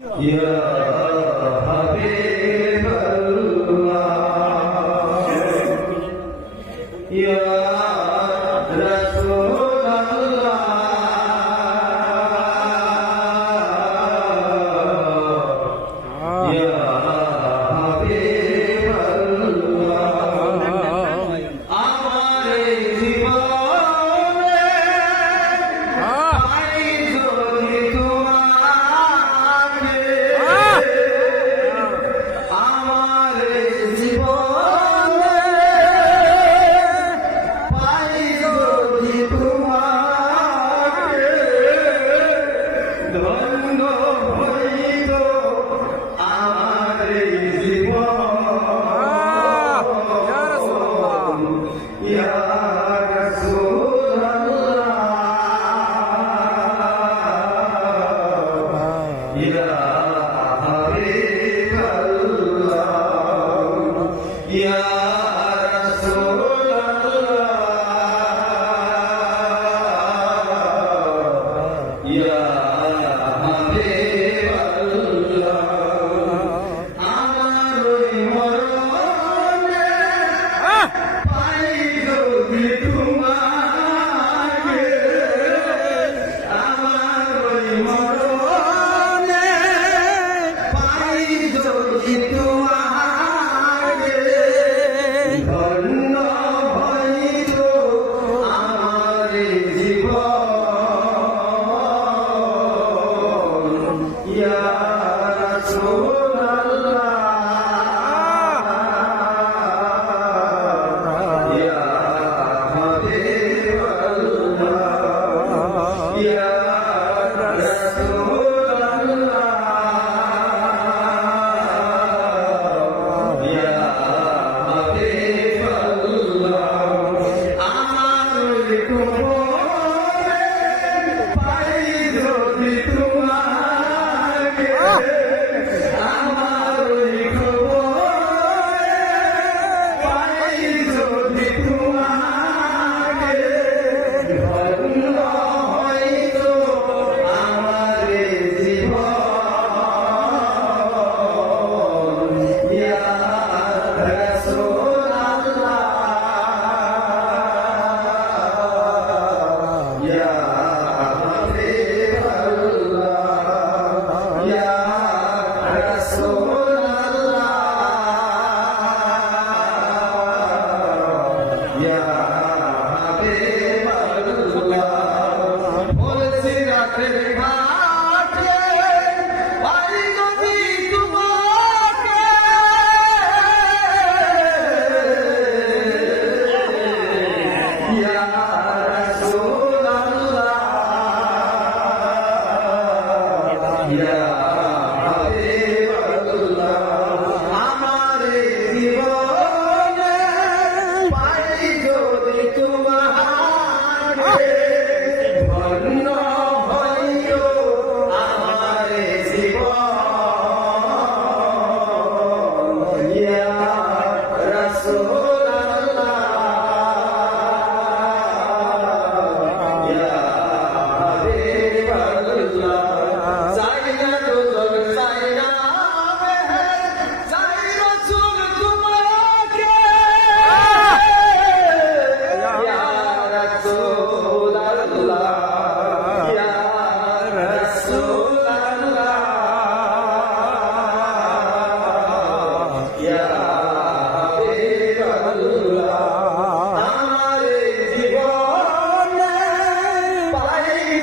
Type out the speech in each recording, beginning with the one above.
يا حبيبي Yeah. Ya Rasul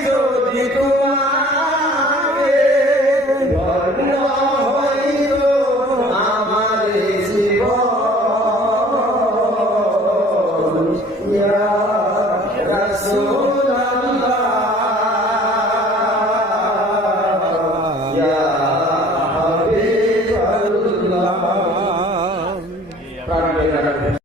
যদি তোমারে ভগ্ন হইল আমার জীবন ইয়া রাসূলুল্লাহ ইয়া